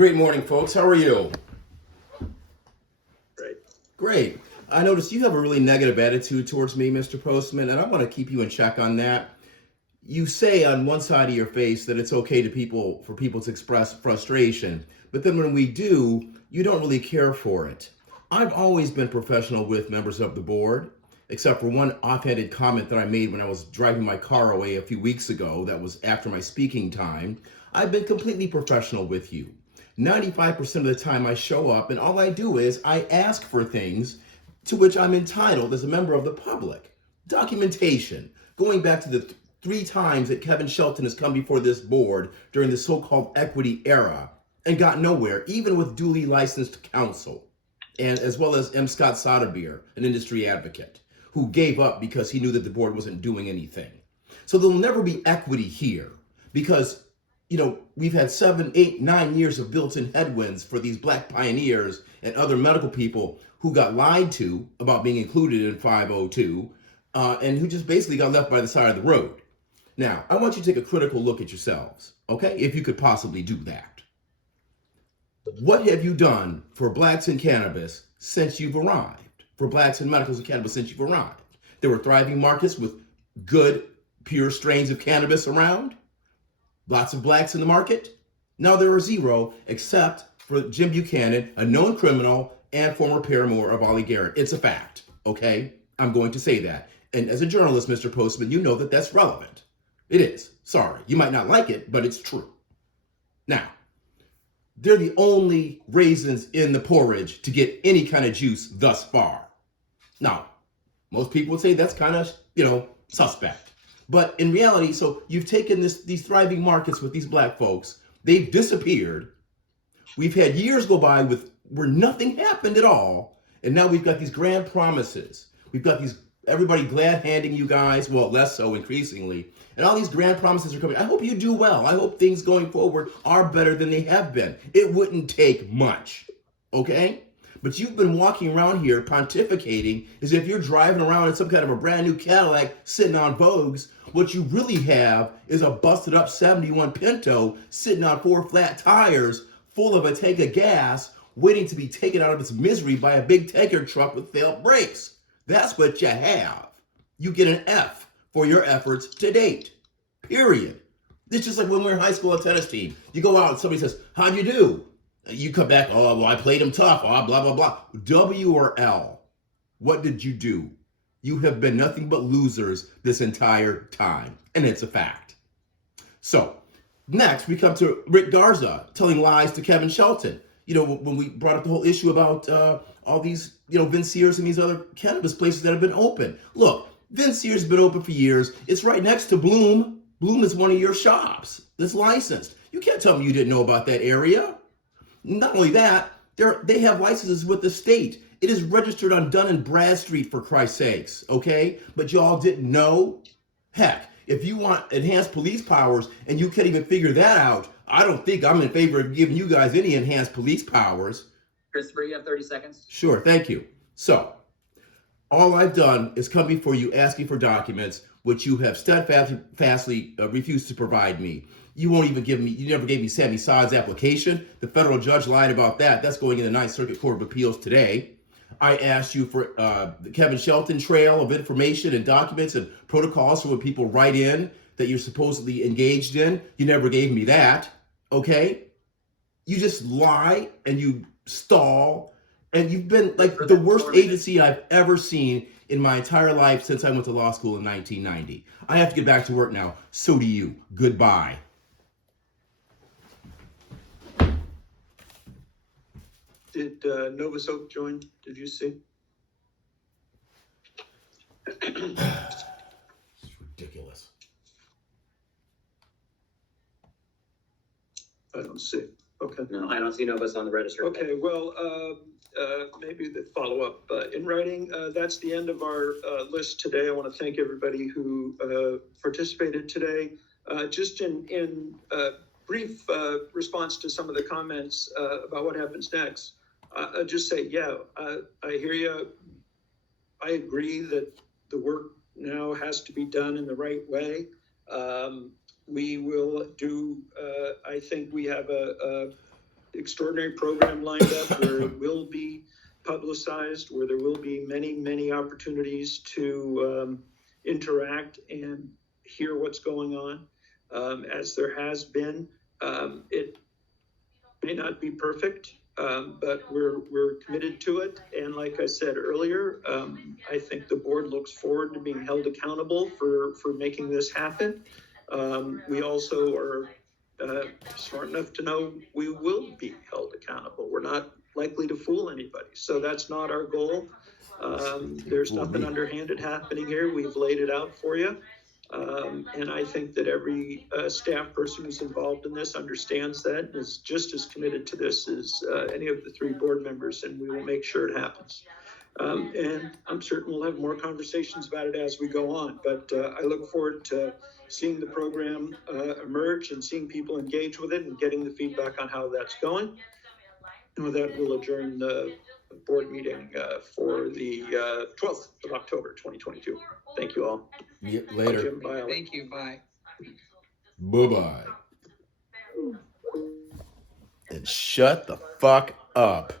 Great morning, folks. How are you? Great. Great. I noticed you have a really negative attitude towards me, Mr. Postman, and I want to keep you in check on that. You say on one side of your face that it's okay for people to express frustration, but then when we do, you don't really care for it. I've always been professional with members of the board, except for one offhanded comment that I made when I was driving my car away a few weeks ago. That was after my speaking time. I've been completely professional with you. 95% of the time I show up and all I do is I ask for things to which I'm entitled as a member of the public. Documentation, going back to the three times that Kevin Shelton has come before this board during the so-called equity era and got nowhere, even with duly licensed counsel, and as well as M. Scott Soderbeer, an industry advocate, who gave up because he knew that the board wasn't doing anything. So there'll never be equity here because we've had 7, 8, 9 years of built-in headwinds for these black pioneers and other medical people who got lied to about being included in 502 and who just basically got left by the side of the road. Now, I want you to take a critical look at yourselves, okay? If you could possibly do that. What have you done for blacks in cannabis since you've arrived? For blacks in medicals and cannabis since you've arrived? There were thriving markets with good, pure strains of cannabis around. Lots of blacks in the market. Now there are zero, except for Jim Buchanan, a known criminal and former paramour of Ollie Garrett. It's a fact, okay? I'm going to say that. And as a journalist, Mr. Postman, you know that that's relevant. It is. Sorry. You might not like it, but it's true. Now, they're the only raisins in the porridge to get any kind of juice thus far. Now, most people would say that's kind of, suspect. But in reality, so you've taken these thriving markets with these black folks, they've disappeared. We've had years go by where nothing happened at all. And now we've got these grand promises. We've got everybody glad handing you guys, well, less so increasingly. And all these grand promises are coming. I hope you do well. I hope things going forward are better than they have been. It wouldn't take much, okay? But you've been walking around here pontificating as if you're driving around in some kind of a brand new Cadillac sitting on Vogues. What you really have is a busted up 71 Pinto sitting on 4 flat tires full of a tank of gas waiting to be taken out of its misery by a big tanker truck with failed brakes. That's what you have. You get an F for your efforts to date, period. It's just like when we were in high school on tennis team. You go out and somebody says, how'd you do? You come back, oh, well, I played him tough, oh, blah, blah, blah. W or L, what did you do? You have been nothing but losers this entire time, and it's a fact. So, next we come to Rick Garza telling lies to Kevin Shelton. When we brought up the whole issue about all these, Vince Sears and these other cannabis places that have been open. Look, Vince Sears has been open for years. It's right next to Bloom. Bloom is one of your shops that's licensed. You can't tell me you didn't know about that area. Not only that, they have licenses with the state. It is registered on Dun and Bradstreet, for Christ's sakes, okay? But y'all didn't know? Heck, if you want enhanced police powers and you can't even figure that out, I don't think I'm in favor of giving you guys any enhanced police powers. Christopher, you have 30 seconds. Sure, thank you. So, all I've done is come before you asking for documents which you have steadfastly refused to provide me. You never gave me Sammy Saad's application. The federal judge lied about that. That's going in the Ninth Circuit Court of Appeals today. I asked you for the Kevin Shelton trail of information and documents and protocols for when people write in that you're supposedly engaged in. You never gave me that, okay? You just lie and you stall, and you've been like the worst agency I've ever seen in my entire life since I went to law school in 1990. I have to get back to work now. So do you. Goodbye. Did Novus Oak join? Did you see? It's ridiculous. I don't see. Okay. No, I don't see Novus on the register. Okay, well, maybe the follow-up in writing. That's the end of our list today. I want to thank everybody who participated today. Just in brief response to some of the comments about what happens next, I'll just say, yeah, I hear you. I agree that the work now has to be done in the right way. We will do, I think we have a extraordinary program lined up where it will be publicized, where there will be many, many opportunities to interact and hear what's going on. As there has been, it may not be perfect, but we're committed to it. And like I said earlier, I think the board looks forward to being held accountable for making this happen. We also are smart enough to know we will be held accountable. We're not likely to fool anybody. So that's not our goal. There's nothing underhanded happening here. We've laid it out for you. And I think that every staff person who's involved in this understands that and is just as committed to this as any of the three board members, and we will make sure it happens. And I'm certain we'll have more conversations about it as we go on, but I look forward to seeing the program emerge and seeing people engage with it and getting the feedback on how that's going. And with that, we'll adjourn the board meeting for the 12th of October, 2022. Thank you all. Yeah, later. Jim, bye. Thank you, bye. Bye-bye. And shut the fuck up.